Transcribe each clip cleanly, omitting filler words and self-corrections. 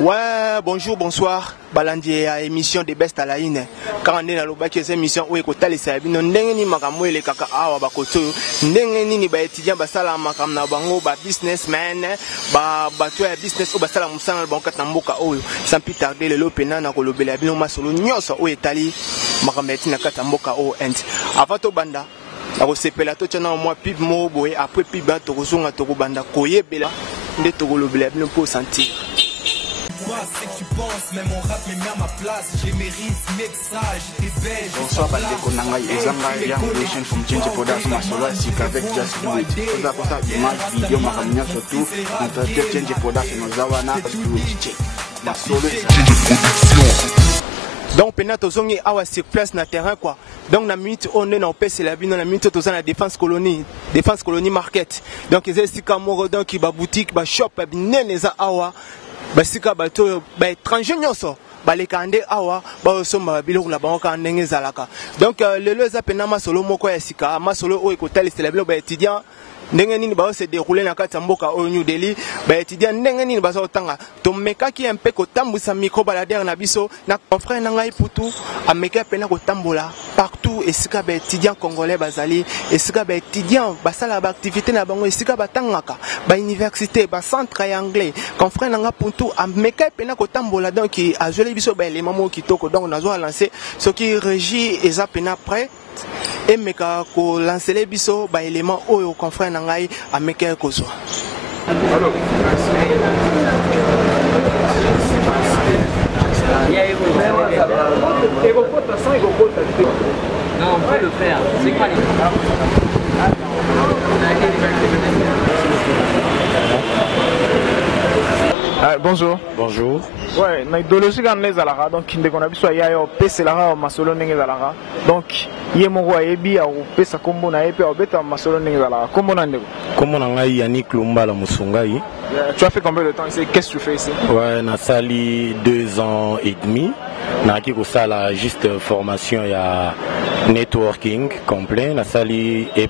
Ouais, bonjour, bonsoir. Balandi à émission de Best à la Ine. Quand on est dans le bac, c'est émission où écoute les sabines. N'engeni makamwe les kaka awa bakoto. N'engeni ni ba étudiant basala makam na bango ba businessman ba toi business ou basala musana banka tamboka oyo. Sans plus tarder le lopena na kolobela bino masolo nyoso o etali makameti na katamboka o end. Avant to banda. La sepela to tchana moi pib mo boy après pib ba to kozonga to banda koyebela nde to kolobela bino pour sentir. C'est que tu penses, même mon rap met bien à ma place. J'ai mes rythmes, mes messages, des belles. Bonsoir, Bandeko Nanga, Ezanga, Young Nation from Change Production, Masolo, Sika avec Just Do It. Pour ça, image, vidéo, Maramia, surtout, notre Change Production, nos Awana, Do It. Masolo, donc pendant que nous sommes sur place na terrain quoi. Donc na minute on est en paix c'est la vie dans la minute tous la défense colonie market. Donc ils ont sika moro donc qui ba boutique ba shop ba neneza awa ba sika ba to ba étranger nyonso ba les kande awa ba somba biloko la bango ka ndenge zalaka. Donc le leza pena masolo moko ya sika masolo o ekotali c'est la bilo ba étudiant ndenge nini ba se dérouler na kati mboka o New Delhi ba étudiant ndenge nini ba so tanga to meka ki un peu ko tambusa micro balader na biso na confrère na ngai putu ameka pena ko tambola partout esika ba étudiant congolais bazali esika ba étudiant basala ba activité na bango esika batangaka ba université ba centre anglais confrère na nga putu ameka pena ko tambola donc azole biso ba élément mo kitoko donc nazo lancer ce qui régit eza pena prêt et meka ko lancer les biso ba élément oyo confrère na ngai ameka ko so. Non, on peut le faire. C'est quoi les... Bonjour. Bonjour. Ouais, na idéologie quand les alara donc inde qu'on a besoin ya yo pese lara masolo ndenge alara donc ye mo wa yebi a pesa kombo na yepi a beta masolo ndenge alara kombo na ndeko kombo na ngai Yannick Lumbala Musungai. Tu as fait combien de temps ici? Qu'est-ce que tu fais ici? Ouais, na sali 2 ans et demi. Na ki ko sala juste formation ya networking complet na sali E+,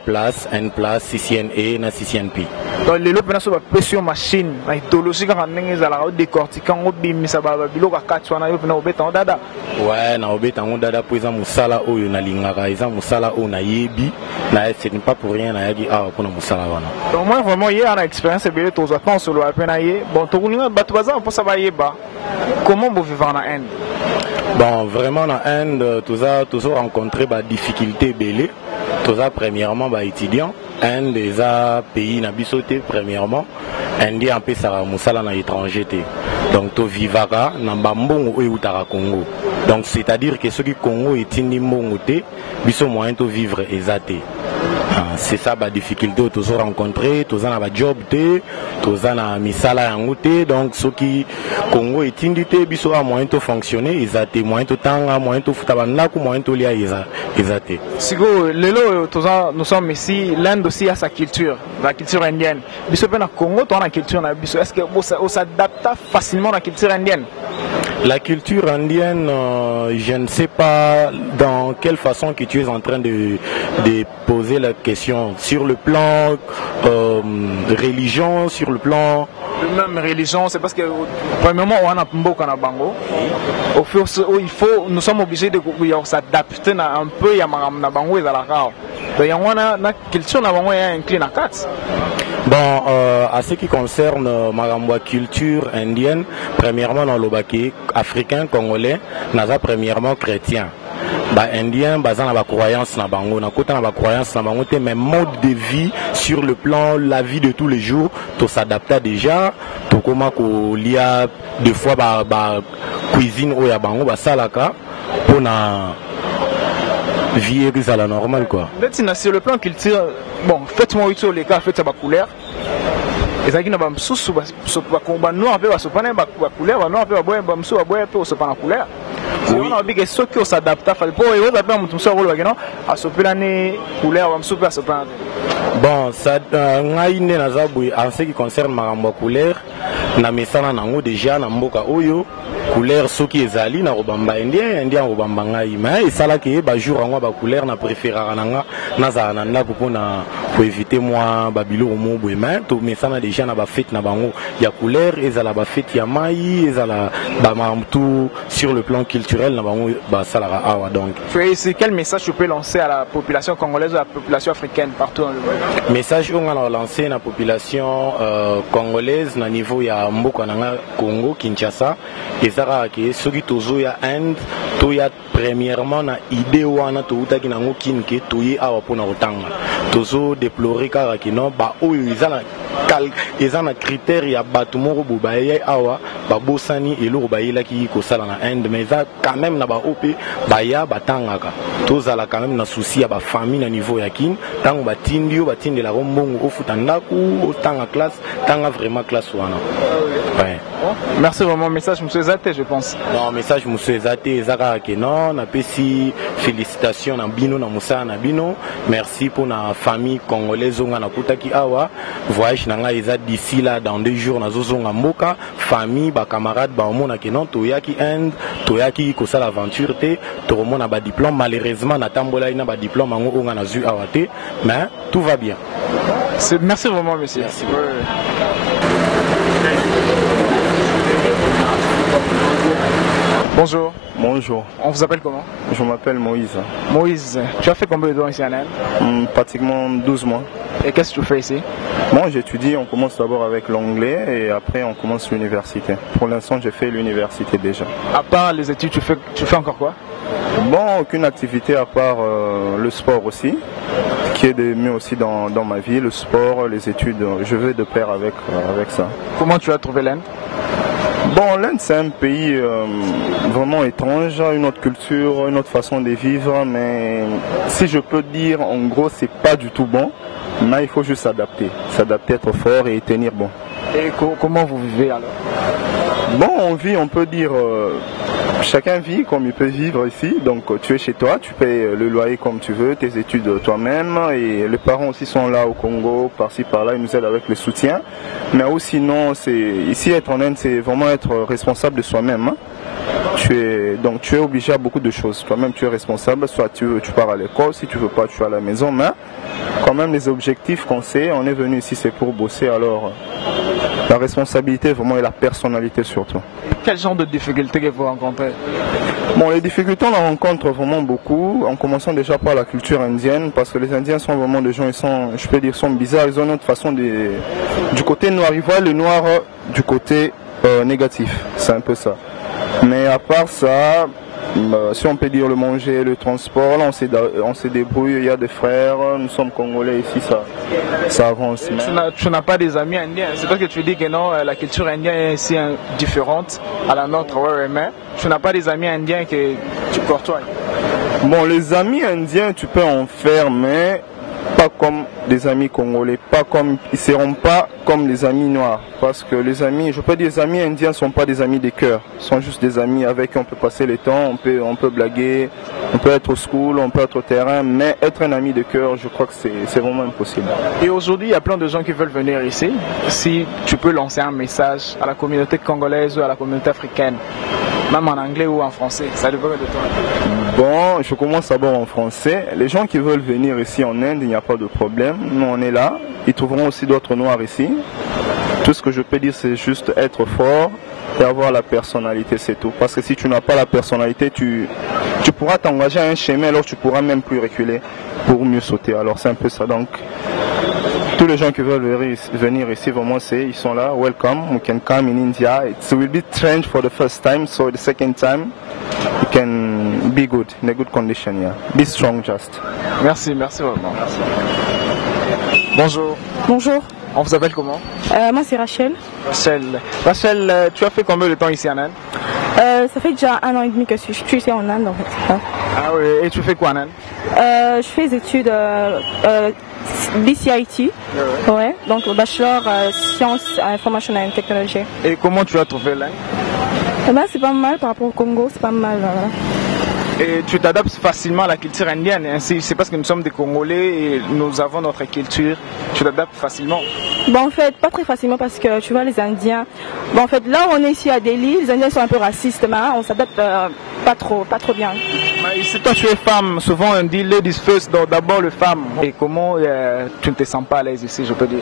N+, CCNA na CCNP. Donc les lots sur la pression machine na idéologie quand ndenge alara décortiquant au bimisa ba biloko katwa na yo pena obeta dada. Ouais, na obeta dada pour eza musala oyo na lingaka eza musala oyo na yebi na ce n'est pas pour rien na yaki ah pour musala wana. Donc moi vraiment hier on a expérience belé tous attends sur le pena ye bon to kuninga batu baza pour ça ba yeba comment vous vivre en Inde. Bon, vraiment, en Inde, tous rencontré des difficultés belées. Tous premièrement, étudiants. Inde, des pays n'a bisoté, premièrement. Indien, un peu, ça moussala na étranger. Donc, tu vivara, na bambon ou utara Congo. Donc, c'est-à-dire que ceux qui Congo est inimbongoté, biso moyen de vivre exacté. C'est ça la difficulté que tous rencontré, tous en a job tous en a misala yangoté donc ceux qui Congo est indité biso a moyen de fonctionner exacté moyen de temps moyen de futabana ou moyen de lia exacté. Sigo lelo nous sommes ici l'Inde aussi a sa culture, la culture indienne. Biso pe na Congo ton la culture na biso est-ce que on s'adapte facilement à la culture indienne? La culture indienne, je ne sais pas dans quelle façon que tu es en train de poser la question. Sur le plan religion, sur le plan... Même religion, c'est parce que premièrement on a Mboka na Bango. Il faut, nous sommes obligés de s'adapter un peu à Bango et à la Rao. Donc la culture na Bango est incline à 4. Bon, à ce qui concerne ma culture indienne, premièrement dans le baquet africain, congolais, naza premièrement chrétien. Bah indien, bah na ba croyance na bango, na kota na ba croyance na bango, mais mode de vie sur le plan la vie de tous les jours, to s'adapter déjà, to comment ko lia deux fois ba cuisine au ya bango ba salaka pour na vie à la normale quoi. Sur le plan culturel, bon, faites-moi sur les cas, faites ça ba couleur. Et ça qui n'a pas sous ba noir peu ba sopana ba couleur, ba noir peu ba boy ba msou ba boy peu sopana couleur. On a dit que ceux qui s'adaptent à pour eux ça peut mutu so rolo bageno a sopela ne couleur ba msou peu sopana. Bon, ça ngai ne nazabu en ce qui concerne ma couleur na mesana nango déjà na mboka oyo couleur soki ezali na robamba indien robamba ngai mais esala ke ba jour ngo ba couleur na préférera nanga nazala na ndako mpona éviter moi babilo mo boye mais to mesana déjà na ba fête na bango ya couleur ezala ba fête ya mai ezala ba tout sur le plan culturel na bango ba salara awa donc quel message tu peux lancer à la population congolaise ou à la population africaine partout dans le monde? Message on a lancé na population congolaise na niveau ya mboka nanga Congo Kinshasa ezara ke soki tozo ya Inde to ya premièrement na idée wana to utaki nango kinke to yi awa pona otanga tozo déplorer kaka kino ba oyo ezana critère ya bato moko bobaye awa babosani eloko bayelaki kosala na Inde mais ça quand même na ba OP baya batangaka tozala quand même na souci ya ba famille na niveau ya kin tango batindi yo batindela ko mbongo ofuta ndaku otanga classe tanga vraiment classe wana. Ouais. Merci vraiment. Message monsieur Zate, je pense. Non, message monsieur Zate ezaka ke non na pesi félicitations na bino na musa na bino. Merci pour la famille congolaise onga na kutaki awa voyage nanga eza d'ici là dans 2 jours na zozonga mboka famille ba camarades ba omona ke non toyaki Inde toyaki ko sala aventure te to mona ba diplôme malheureusement na tambola ina ba diplôme ngo onga na zu awa te mais tout va bien. Merci vraiment monsieur. Merci. Bonjour. Bonjour. On vous appelle comment? Je m'appelle Moïse. Moïse, tu as fait combien de temps ici en Inde? Pratiquement 12 mois. Et qu'est-ce que tu fais ici? Moi j'étudie, on commence d'abord avec l'anglais et après on commence l'université. Pour l'instant j'ai fait l'université déjà. À part les études, tu fais encore quoi? Bon, aucune activité à part le sport aussi, qui est de mieux aussi dans ma vie. Le sport, les études, je vais de pair avec ça. Comment tu as trouvé l'Inde? Bon, l'Inde c'est un pays vraiment étrange, une autre culture, une autre façon de vivre, mais si je peux dire en gros c'est pas du tout bon, mais il faut juste s'adapter, être fort et tenir bon. Et comment vous vivez alors? Bon, on vit, on peut dire, chacun vit comme il peut vivre ici, donc tu es chez toi, tu payes le loyer comme tu veux, tes études toi-même, et les parents aussi sont là au Congo, par-ci par-là, ils nous aident avec le soutien, mais aussi sinon, ici être en Inde, c'est vraiment être responsable de soi-même. Hein. Tu es obligé à beaucoup de choses, toi-même tu es responsable, soit tu pars à l'école, si tu veux pas tu es à la maison, mais quand même les objectifs qu'on sait, on est venu ici c'est pour bosser, alors la responsabilité vraiment et la personnalité surtout. Quel genre de difficultés que vous rencontrez? Bon, les difficultés on en rencontre vraiment beaucoup, en commençant déjà par la culture indienne, parce que les Indiens sont vraiment des gens, je peux dire, sont bizarres, ils ont une autre façon du côté noir, ils voient le noir du côté négatif, c'est un peu ça. Mais à part ça, si on peut dire le manger, le transport, là on se débrouille, il y a des frères, nous sommes congolais ici, ça avance. Tu n'as pas des amis indiens, c'est parce que tu dis que non, la culture indienne est ici différente à la nôtre, ouais, mais tu n'as pas des amis indiens que tu côtoies. Bon, les amis indiens, tu peux en faire, mais pas comme des amis congolais, ils ne seront pas comme les amis noirs, parce que les amis, je peux dire les amis indiens ne sont pas des amis de cœur, ce sont juste des amis avec qui on peut passer le temps, on peut blaguer, on peut être au school, on peut être au terrain, mais être un ami de cœur, je crois que c'est vraiment impossible. Et aujourd'hui, il y a plein de gens qui veulent venir ici, si tu peux lancer un message à la communauté congolaise ou à la communauté africaine, même en anglais ou en français, ça devrait de toi. Bon, je commence d'abord en français. Les gens qui veulent venir ici en Inde, il n'y a pas de problème. Nous, on est là. Ils trouveront aussi d'autres noirs ici. Tout ce que je peux dire, c'est juste être fort et avoir la personnalité, c'est tout. Parce que si tu n'as pas la personnalité, tu pourras t'engager à un chemin, alors tu ne pourras même plus reculer pour mieux sauter. Alors c'est un peu ça. Donc, tous les gens qui veulent venir ici, vraiment, ils sont là. Welcome. We can come in India. It will be strange for the first time, so the second time, you can be good, in a good condition, yeah. Be strong just. Merci vraiment. Merci. Bonjour. Bonjour. On vous appelle comment? Moi c'est Rachel. Rachel, tu as fait combien de temps ici en Inde? Ça fait déjà 1 an et demi que je suis ici en Inde en fait. Ah oui, et tu fais quoi en Inde? Je fais des études BCIT, ouais, donc bachelor sciences, information and technology. Et comment tu as trouvé l'Inde? Ben, c'est pas mal par rapport au Congo, c'est pas mal. Et tu t'adaptes facilement à la culture indienne. Ainsi, c'est parce que nous sommes des Congolais et nous avons notre culture. Tu t'adaptes facilement. Bon, en fait, pas très facilement parce que tu vois, les Indiens. Bon, en fait, là où on est ici à Delhi, les Indiens sont un peu racistes, mais on s'adapte pas trop bien. Mais si toi tu es femme, souvent on dit ladies first, donc d'abord les femmes. Et comment tu ne te sens pas à l'aise ici, je peux dire?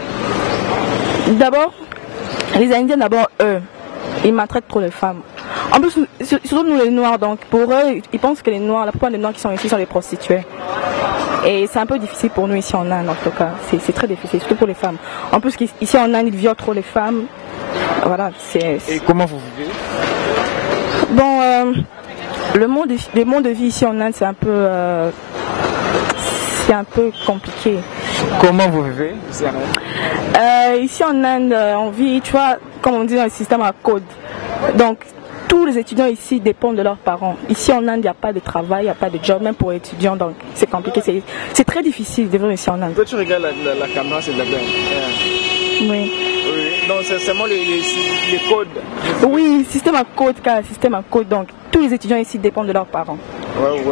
D'abord, les Indiens, eux, ils maltraitent trop les femmes. En plus, surtout nous les Noirs, donc pour eux, ils pensent que les Noirs, la plupart des Noirs qui sont ici sont des prostituées. Et c'est un peu difficile pour nous ici en Inde, en tout cas. C'est très difficile, surtout pour les femmes. En plus, ici en Inde, ils violent trop les femmes. Voilà, Et comment vous vivez? Bon, le monde de vie ici en Inde, c'est un peu compliqué. Comment vous vivez ici en Inde? Ici en Inde, on vit, tu vois, comme on dit dans le système à code. Donc, tous les étudiants ici dépendent de leurs parents. Ici en Inde, il n'y a pas de travail, il n'y a pas de job, même pour les étudiants, donc c'est compliqué. C'est très difficile de vivre ici en Inde. Toi, tu regardes la caméra, c'est de la blague. Oui. Donc, c'est seulement les codes. Oui, système à code, donc tous les étudiants ici dépendent de leurs parents. Ouais.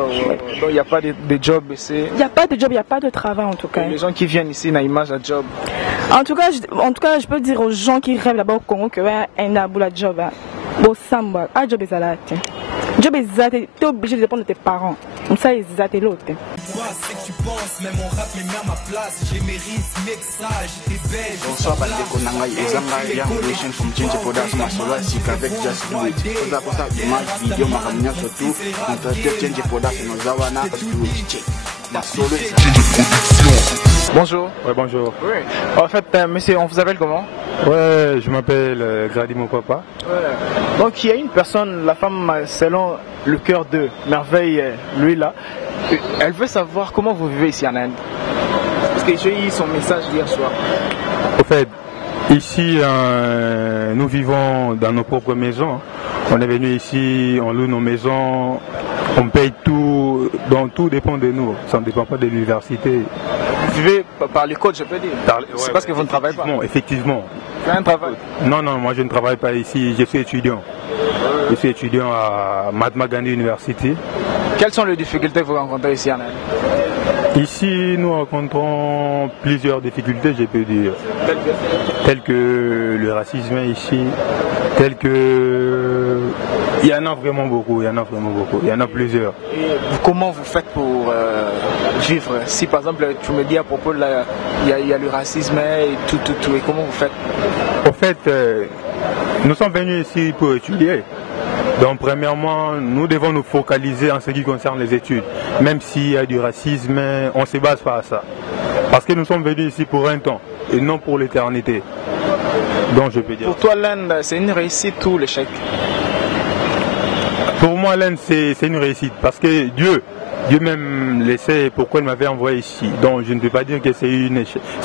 Donc, il n'y a pas de job ici. Il n'y a pas de job, il n'y a pas de travail en tout cas. Les gens qui viennent ici n'ont pas de job. En tout cas, je peux dire aux gens qui rêvent là-bas au Congo que un aboula job. Bon, samba, un job est à job est tu es obligé de dépendre de tes parents. Comme ça, ils ont l'autre. Moi, c'est que tu penses, mais mon rap me met à ma place. J'ai mes rythmes, mixage, des belles. Bonsoir, bandeko nangai ezanga young nation from Change Production masolo asika avec Just Do It. Oza kosa image video makamnya surtout notre Change Production nozawana Do It. Masolo Bonjour. Ouais, bonjour. Oui. En fait, monsieur, on vous appelle comment? Ouais, je m'appelle Grady mon papa. Ouais. Donc il y a une personne, la femme, selon le cœur de Merveille, lui là, elle veut savoir comment vous vivez ici en Inde. Parce que j'ai eu son message hier soir. Au fait, ici, nous vivons dans nos propres maisons. On est venu ici, on loue nos maisons, on paye tout, donc tout dépend de nous. Ça ne dépend pas de l'université. Vous vivez par l'école, je peux dire. C'est parce que vous ne travaillez pas. Non, effectivement. Vous avez un travail? Non, moi je ne travaille pas ici, je suis étudiant. Je suis étudiant à Mahatma Gandhi University. Quelles sont les difficultés que vous rencontrez ici en Inde? Ici, nous rencontrons plusieurs difficultés, je peux dire. Telles que le racisme ici, telles que... Il y en a vraiment beaucoup, il y en a plusieurs. Et comment vous faites pour vivre? Si par exemple, tu me dis à propos, il y a le racisme et tout, et comment vous faites? Au fait, nous sommes venus ici pour étudier. Donc premièrement, nous devons nous focaliser en ce qui concerne les études. Même s'il y a du racisme, on ne se base pas à ça. Parce que nous sommes venus ici pour un temps et non pour l'éternité. Donc je peux dire. Pour toi, l'Inde, c'est une réussite ou l'échec? Pour moi, l'Inde, c'est une réussite. Parce que Dieu même le sait pourquoi il m'avait envoyé ici. Donc je ne peux pas dire que c'est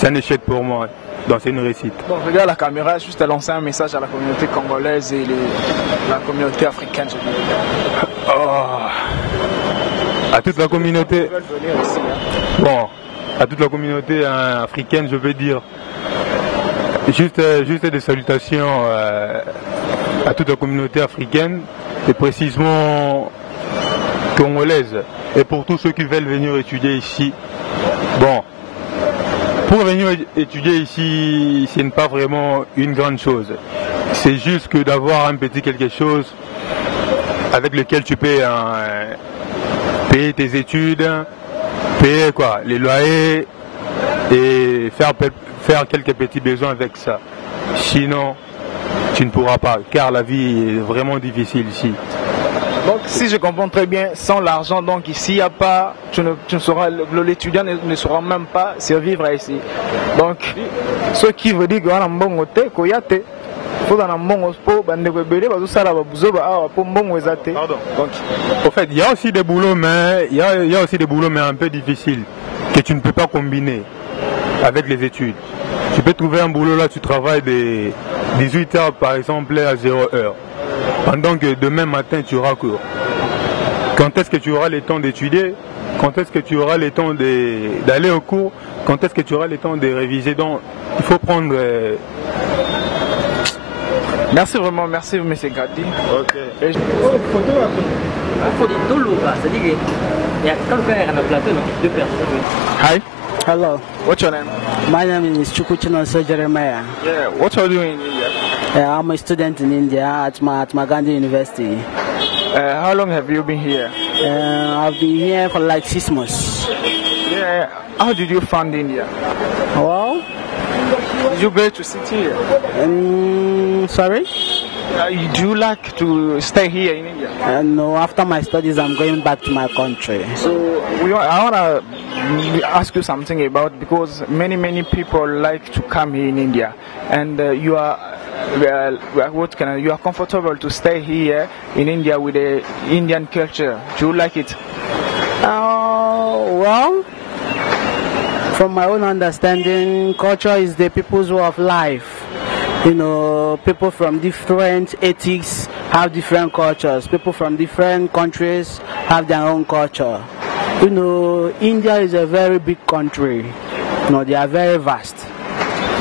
un échec pour moi. Donc c'est une réussite. Bon, regarde la caméra, juste à lancer un message à la communauté congolaise et la communauté africaine. À toute la communauté. Bon, à toute la communauté africaine, je veux dire juste des salutations à toute la communauté africaine et précisément congolaise. Et pour tous ceux qui veulent venir étudier ici, bon. Pour venir étudier ici, ce n'est pas vraiment une grande chose. C'est juste que d'avoir un petit quelque chose avec lequel tu peux payer tes études, payer les loyers et faire quelques petits besoins avec ça. Sinon, tu ne pourras pas, car la vie est vraiment difficile ici. Donc si je comprends très bien, sans l'argent, donc ici, il n'y a pas, l'étudiant ne saura même pas survivre ici. Donc, ce qui veut dire que au fait, il y a aussi des boulots, mais il y a aussi des boulots, mais un peu difficiles, que tu ne peux pas combiner avec les études. Tu peux trouver un boulot là, tu travailles des 18 heures par exemple à 0 heure. Pendant que demain matin tu auras cours. Quand est-ce que tu auras le temps d'étudier? Quand est-ce que tu auras le temps d'aller au cours? Quand est-ce que tu auras le temps de réviser? Donc il faut prendre Merci vraiment, merci M. Gadi. Ok. Et je- Hi, Hello, what's your name? my name is Chukwuchinoso Jeremiah. Yeah, what are you doing in India? I'm a student in India at Gandhi University. How long have you been here? I've been here for like 6 months. Yeah, how did you find India? Well, Did you go to sit here? sorry? Do you like to stay here in India? No, after my studies, I'm going back to my country. So I want to ask you something about, because many people like to come here in India, and you are you are comfortable to stay here in India with the Indian culture. Do you like it? Well, from my own understanding, culture is the people's way of life. You know, people from different ethics have different cultures. People from different countries have their own culture. You know, India is a very big country. You know, they are very vast.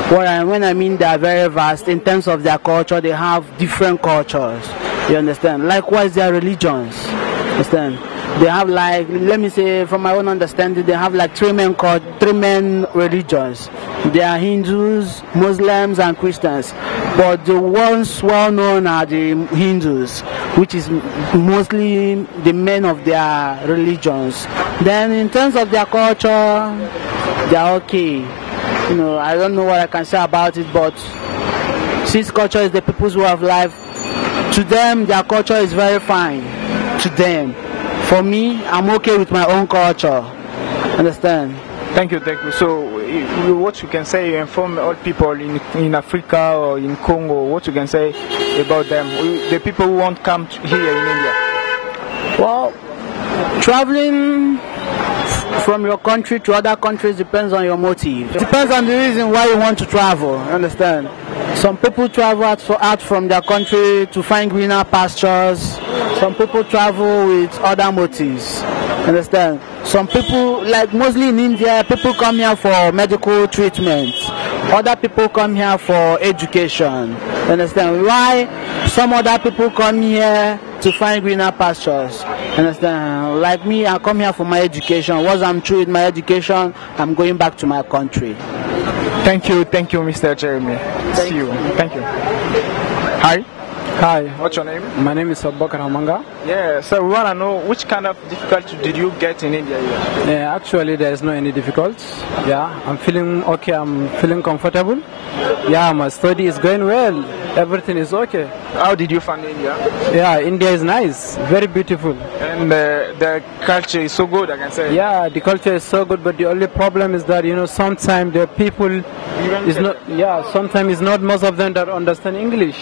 When I mean they are very vast, in terms of their culture, they have different cultures. You understand? Likewise, their religions. Understand? They have like, let me say, from my own understanding, they have like three main religions. They are Hindus, Muslims, and Christians. But the ones well known are the Hindus, which is mostly the main of their religions. Then in terms of their culture, they are okay. You know, I don't know what I can say about it, but since culture is the people's way of life, to them, their culture is very fine. To them. For me, I'm okay with my own culture. Understand? Thank you, thank you. So, what you can say, you inform all people in Africa or in Congo, what you can say about them, the people who won't come here in India? Well, traveling from your country to other countries depends on your motive. It depends on the reason why you want to travel. Understand? Some people travel out from their country to find greener pastures. Some people travel with other motives. Understand? Some people, like mostly in India, people come here for medical treatment. Other people come here for education. Understand? Why some other people come here to find greener pastures? Understand? Like me, I come here for my education. Once I'm through with my education, I'm going back to my country. Thank you, Mr. Jeremy. See you. Thank you. Hi. Hi. What's your name? My name is Abubakar Hamanga. Yeah, so we want to know which kind of difficulty did you get in India here? Yeah, actually, there is no any difficulty. Yeah, I'm feeling okay. I'm feeling comfortable. Yeah, my study is going well. Everything is okay. How did you find India? Yeah, India is nice, very beautiful. And the culture is so good, I can say. Yeah, the culture is so good, but the only problem is that, you know, sometimes the people is not. Yeah, sometimes it's not most of them that understand English.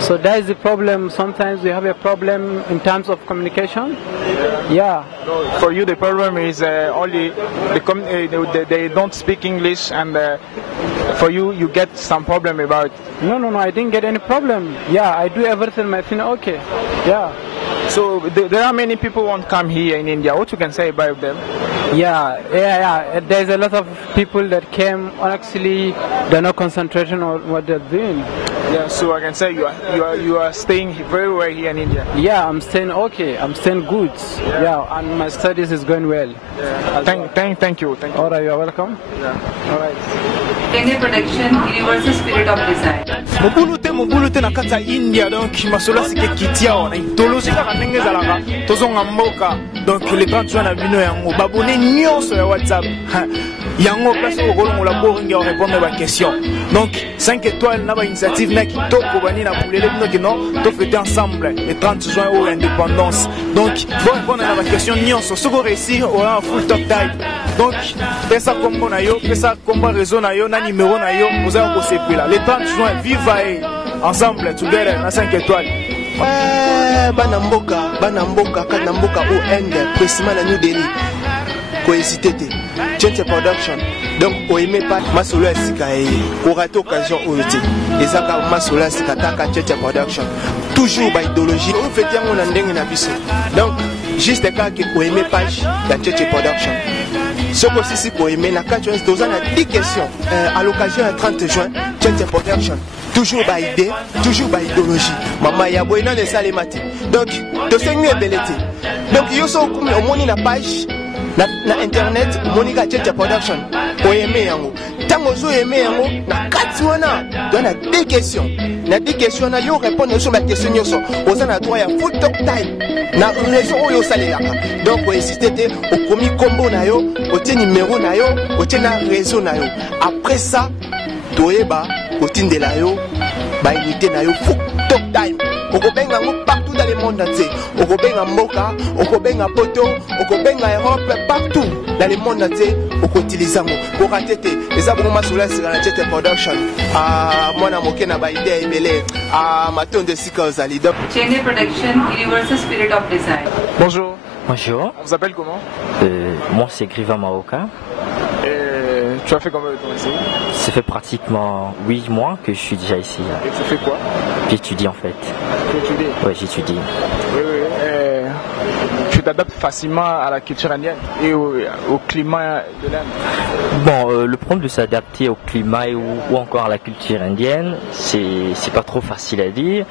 So that is the problem. Sometimes we have a problem in terms of communication. Yeah. So for you, the problem is only they don't speak English, and for you, you get some problem about it. No, I didn't get any problem. Yeah, I do everything. My thing okay. Yeah. So there are many people who won't come here in India. What you can say about them? Yeah. There's a lot of people that came. Actually, they're not concentrating on what they're doing. Yeah. So I can say you are staying very well here in India. Yeah, I'm staying okay. I'm staying good. Yeah, and my studies is going well. Yeah. Thank you. All right, you're welcome. Yeah. All right. Production, Universal Spirit of Design. mobulu te na kati ya India, donc masolo sike kitiao na idéologie kaka ndenge ezalaka tozonga mboka. Donc le 30 juin na bino yango babone nyonso ya WhatsApp yango place okolongola boringi ya répondre ba question. Donc 5 étoiles na ba initiative na kitoko bani na boulele bino ke non to fêter ensemble le 30 juin au indépendance. Donc bon répondre na ba question nyonso soko réussir aura full top type. Donc pesa kombo na yo, pesa kombo réseau na yo, na numéro na yo, vous allez ko sepela le 30 juin viva ensemble together na 5 étoiles. Bana mboka kana mboka au end précisément na New Delhi ko hésiter te Change Production. Donc au aimer pas masolo ya sika pour rater occasion oyote ezaka masolo ya sika taka Change Production toujours ba idéologie on fait yango na ndenge na biso. Donc juste ka ke au aimer page ya Change Production. Ce que si pour aimer na 4 jours, 10 questions à l'occasion du 30 juin, Change Production. toujours par idée, toujours par idéologie. Maman ya boina ne salemati. Donc, to sengu ebelete. Donc, yo so comme au moni na page na internet, Monica Change Production. O aimé yango. Tango zo aimé yango na kati wana. Donc na deux questions. Na deux questions na yo répondre sur ma question yo so. Oza na droit ya full talk time. Na raison oyo salelaka. Donc o hésiter au komi combo na yo, o tie numéro na yo, o tie na réseau na yo. Après ça, toyeba o tindela yo ba unité na yo full talk time. Okobenga partout dans le monde entier. Okobenga Moka, Okobenga Poto, Okobenga Europe, partout dans le monde entier. Okotiliza mo. Pour atete, les abonnements sur la Change Production. Ah, moi na moke na ba idée ebele. Ah, maton de sika ozali. Change Production, Universal Spirit of Design. Bonjour. Bonjour. On vous appelle comment? Moi c'est Griva Maoka. Tu as fait combien de temps ici? Ça fait pratiquement 8 mois que je suis déjà ici. Et tu fais quoi? J'étudie en fait. Tu étudies? Oui, j'étudie. Oui. Tu t'adaptes facilement à la culture indienne et au climat de l'Inde? Bon, le problème de s'adapter au climat ou encore à la culture indienne, c'est pas trop facile à dire.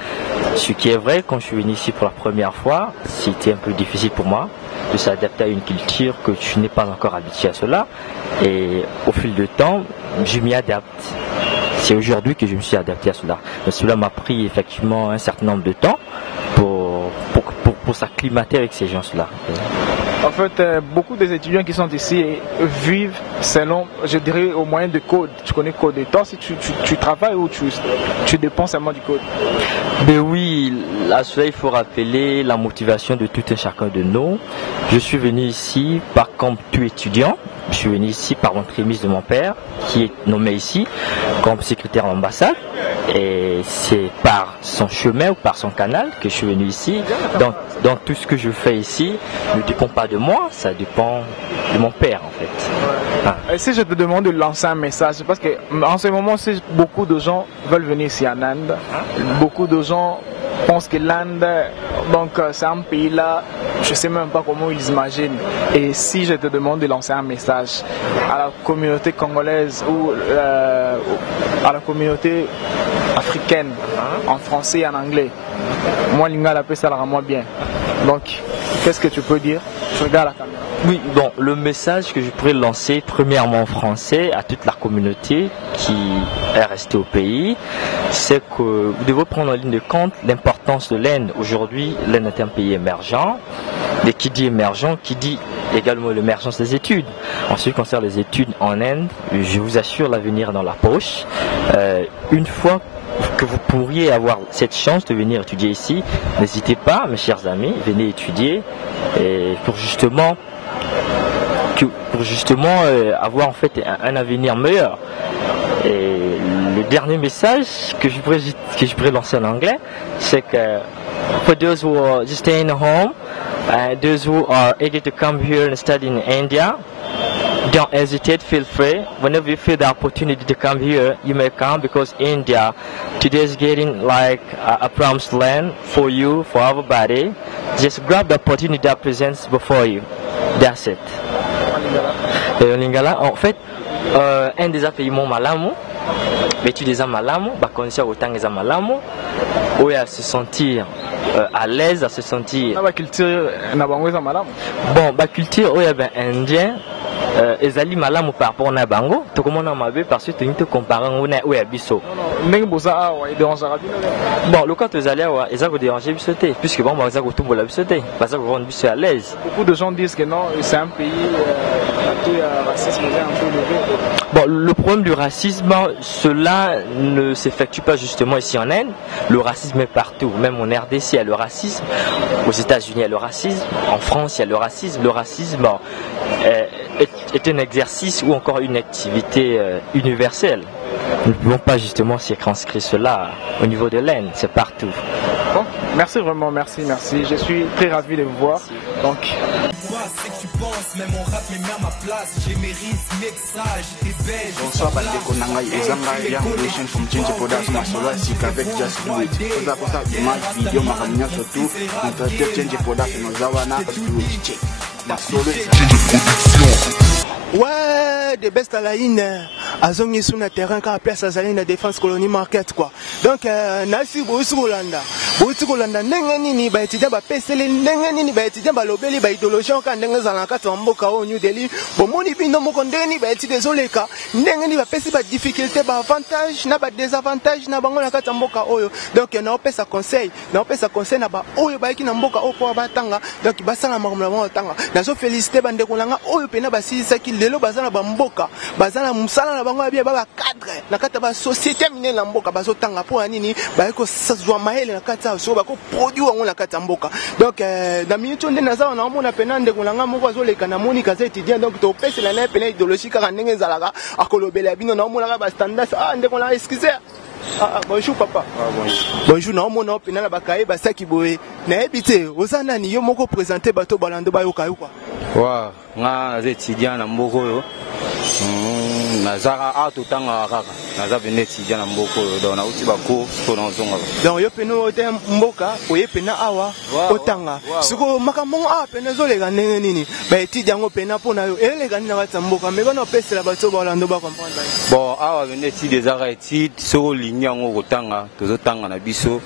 Ce qui est vrai, quand je suis venu ici pour la première fois, c'était un peu difficile pour moi de s'adapter à une culture que tu n'es pas encore habitué à cela. Et au fil du temps, je m'y adapte. C'est aujourd'hui que je me suis adapté à cela. Mais cela m'a pris effectivement un certain nombre de temps pour s'acclimater avec ces gens-là. En fait, beaucoup des étudiants qui sont ici vivent selon, je dirais, au moyen de code. Tu connais code et toi, si tu travailles ou tu dépends seulement du code? Ben oui, à cela il faut rappeler la motivation de tout un chacun de nous. Je suis venu ici comme tout étudiant. Je suis venu ici par l'entremise de mon père, qui est nommé ici comme secrétaire d'ambassade. Et c'est par son chemin ou par son canal que je suis venu ici. Donc tout ce que je fais ici ne dépend pas de moi, ça dépend de mon père en fait. Et si je te demande de lancer un message, parce qu'en ce moment, beaucoup de gens veulent venir ici en Inde, beaucoup de gens pensent que l'Inde, donc c'est un pays là, je ne sais même pas comment ils imaginent. Et si je te demande de lancer un message à la communauté congolaise ou à la communauté africaine, en français et en anglais, moi Lingala peut ça rend bien. Donc, qu'est-ce que tu peux dire? Je regarde la caméra. Oui, bon, le message que je pourrais lancer premièrement en français à toute la communauté qui est restée au pays, c'est que vous devez prendre en ligne de compte l'importance de l'Inde. Aujourd'hui, l'Inde est un pays émergent. Et qui dit émergent, qui dit également l'émergence des études. En ce qui concerne les études en Inde, je vous assure l'avenir est dans la poche. Une fois que vous pourriez avoir cette chance de venir étudier ici, n'hésitez pas, mes chers amis, venez étudier et pour justement avoir en fait un avenir meilleur. Et le dernier message que je pourrais lancer en anglais, c'est que for those who are just staying home, those who are eager to come here and study in India, don't hesitate, feel free. Whenever you feel the opportunity to come here, you may come, because India today is getting like a promised land for you, for everybody. Just grab the opportunity that presents before you. That's it. Lingala, en fait, un des pays mon malamu, mais tu des malamu, bah connaissez autant des malamu, où à se sentir à l'aise, à se sentir. La culture, bon, la culture, où il y a indien. Ezali malamu par rapport à bango to comment on m'a vu parce que tu ne te compares où est biso bon le cas ezali wa eza ko déranger bisoté puisque bon baza ko tumbola bisoté baza ko rendre biso à l'aise. Beaucoup de gens disent que non, c'est un pays racisme est un peu élevé. Bon, le problème du racisme, cela ne s'effectue pas justement ici en Inde. Le racisme est partout, même en RDC il y a le racisme, aux États-Unis il y a le racisme, en France il y a le racisme. Le racisme est un exercice ou encore une activité universelle. Nous ne pouvons pas justement circonscrire cela au niveau de l'Inde, c'est partout. Bon, merci vraiment, merci. Je suis très ravi de vous voir. Donc, bonsoir bandeko na ngai ezanga young nation from Change Production masolo asika avec Just Do It oza kosa image video makambo nyonso tu notre Change Production oza wana Do It masolo ouais, de best à la ine. azongi sur le terrain quand place azali na défense colonie market quoi. Donc nasi bosu Rolanda ndenge nini ba étudiant ba pesele ndenge nini ba étudiant ba lobeli ba idéologie quand ndenge za nakati mboka o New Delhi bomoni bino moko ndeni ba étudiant zoleka ndenge ni ba pesi ba difficulté ba avantage na ba désavantage na bango nakati mboka oyo. Donc na opesa conseil na ba oyo ba ki na mboka o po batanga donc basala makambo na tanga nazo féliciter bande kolanga oyo pena basisa ki lelo bazana ba mboka bazana musala na bango bia ba cadre na kata ba société minene na mboka bazo tanga po nini ba ko sazwa mahele na kata so ba ko produit wango na kata mboka. Donc na minute onde naza na mona pena nde kolanga moko azoleka na moni kaza étudiant donc to pesa na pena idéologie ka ndenge zalaka akolobela bino na mona ba standard nde kolanga excusez. Bonjour papa. Bonjour na mona opena na bakaye basaki boye na ebité ozana ni yo moko présenter bato balando ba yoka quoi. Wa nga étudiant na mboko yo nazara a totanga kaka naza venu étudiant na mboko yo donc na uti ba cours to na zonga donc yo pena ote mboka oye pena awa otanga siko makambo a pena zolega ndenge nini ba étudiant ngo pena pona yo elega nini na kata mboka mais bana pesela bato balando ba comprendre bon awa venu étudier ezaka étude so ligne ngo kotanga tozotanga na biso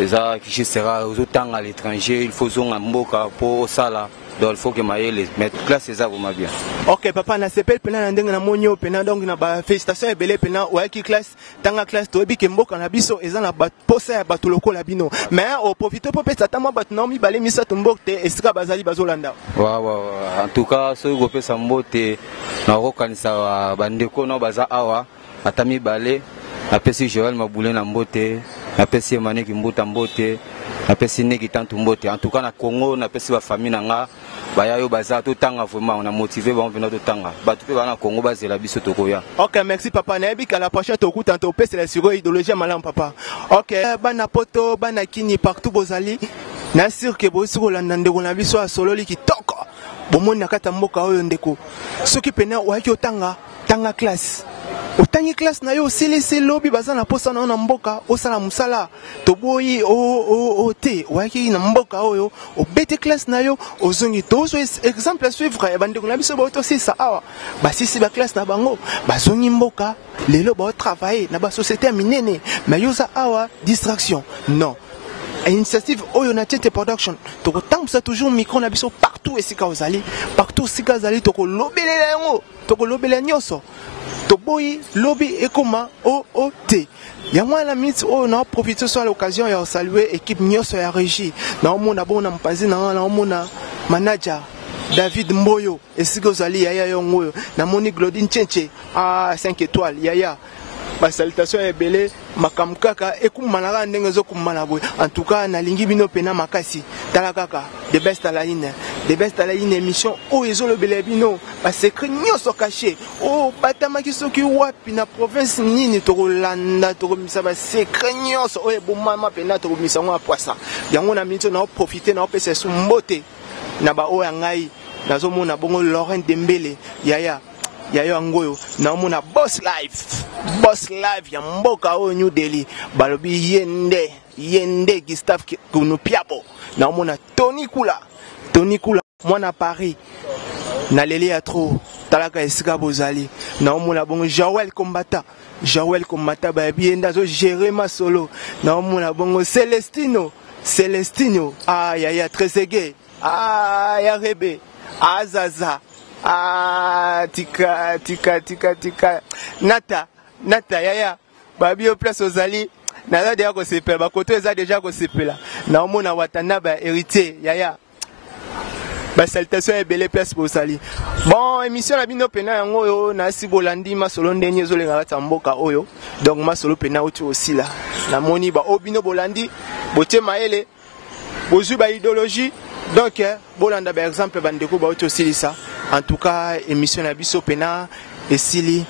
eza qui sera ozotanga à l'étranger il faut zonga mboka po sala. Donc il faut que les mettre classe ça vous bien. OK papa na sepel pena na ndenge na monyo pena donc na ba félicitations ebele pena wa ki classe tanga classe to bi ke mboka na biso eza na ba posa ya bato loko la bino mais au profiter pour pesa tama bato na mi bale misa to mbokte esika bazali bazolanda. Wa en tout cas so go pesa mbote na rokanisa bandeko na baza awa atami bale apesi Joël Maboulé na mbote apesi Emmanuel Kimbuta mbote apesi Neki Tantu mbote en tout cas na Congo na pesi ba famille nanga baya yo baza to tanga vraiment on a motivé ba on vient to tanga ba tu pe ba na Congo bazela biso to koya. OK merci papa na yebi la prochaine to kuta to pesi la siro idéologie malam papa. OK bana poto bana kini partout bozali na sûr que bo siko landa ndeko na biso a sololi kitoko bomoni na kata mboka oyo ndeko soki pena wa ki otanga tanga classe otangi classe na yo silisi lobi baza na posa na mboka osala musala toboyi o te waki na mboka oyo obete classe na yo ozongi tozo exemple à suivre ya bande kuna biso ba to sisa awa basisi ba classe na bango bazongi mboka lelo ba travailler na ba société minene mais yoza awa distraction non. Initiative Oyo na Tete Production to kotambusa toujours micro na biso partout esika ozali partout sika ozali to ko lobelela yango to ko lobela nyoso to boyi lobby ekoma OOT yango la minute Oyo na profiter sur l'occasion ya saluer équipe nyoso ya régie na omona bona mpanzi na omona manager David Mboyo esika ozali yaya yongo na moni Glodine Chenche 5 étoiles yaya ba salutation ebele makamkaka ekumanaka ndenge zokumana boy en tout cas na lingi bino pena makasi tala kaka the best line émission o ezolobele bino ba secret nyoso caché o batamaki soki wapi na province nini tokolanda tokomisa ba secret nyoso o ebomama pena tokomisa ngo apoisa yango na minute na profiter na pesa su mbote na ba o ngai nazomona bongo Laurent Dembele yaya ngoyo na omona boss live ya mboka o New Delhi balobi yende Gustave Kunupiabo na omona Tony Kula mwana Paris na leli ya trop talaka esika bozali na omona bongo Joël Kombata ba bienda zo gérer ma solo na omona bongo Celestino ya Trezeguet ya Rebe Azaza tika nata yaya babio place ozali na déjà ko sepela ba koto eza déjà ko sepela na omona watana ba héritier yaya ba salutation ebele place bozali bon émission la bino pena yango yo na sibolandi masolo ndenye zolenga kata mboka oyo donc masolo pena oti aussi là na moni ba obino bolandi botie maele bozu ba idéologie donc bolanda par exemple bandeko ba oti aussi ça. En tout cas, émission na biso pena esili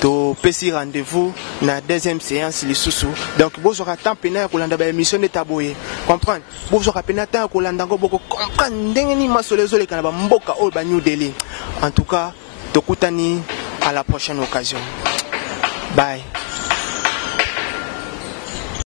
to pesi rendez-vous na deuxième séance li susu. Donc bozora temps pena kolanda ba émission de taboye. Comprendre? Bozora pena temps kolanda ngo boko comprendre ndenge ni masolezo le kana ba mboka o ba New Delhi. En tout cas, tokutani à la prochaine occasion. Bye.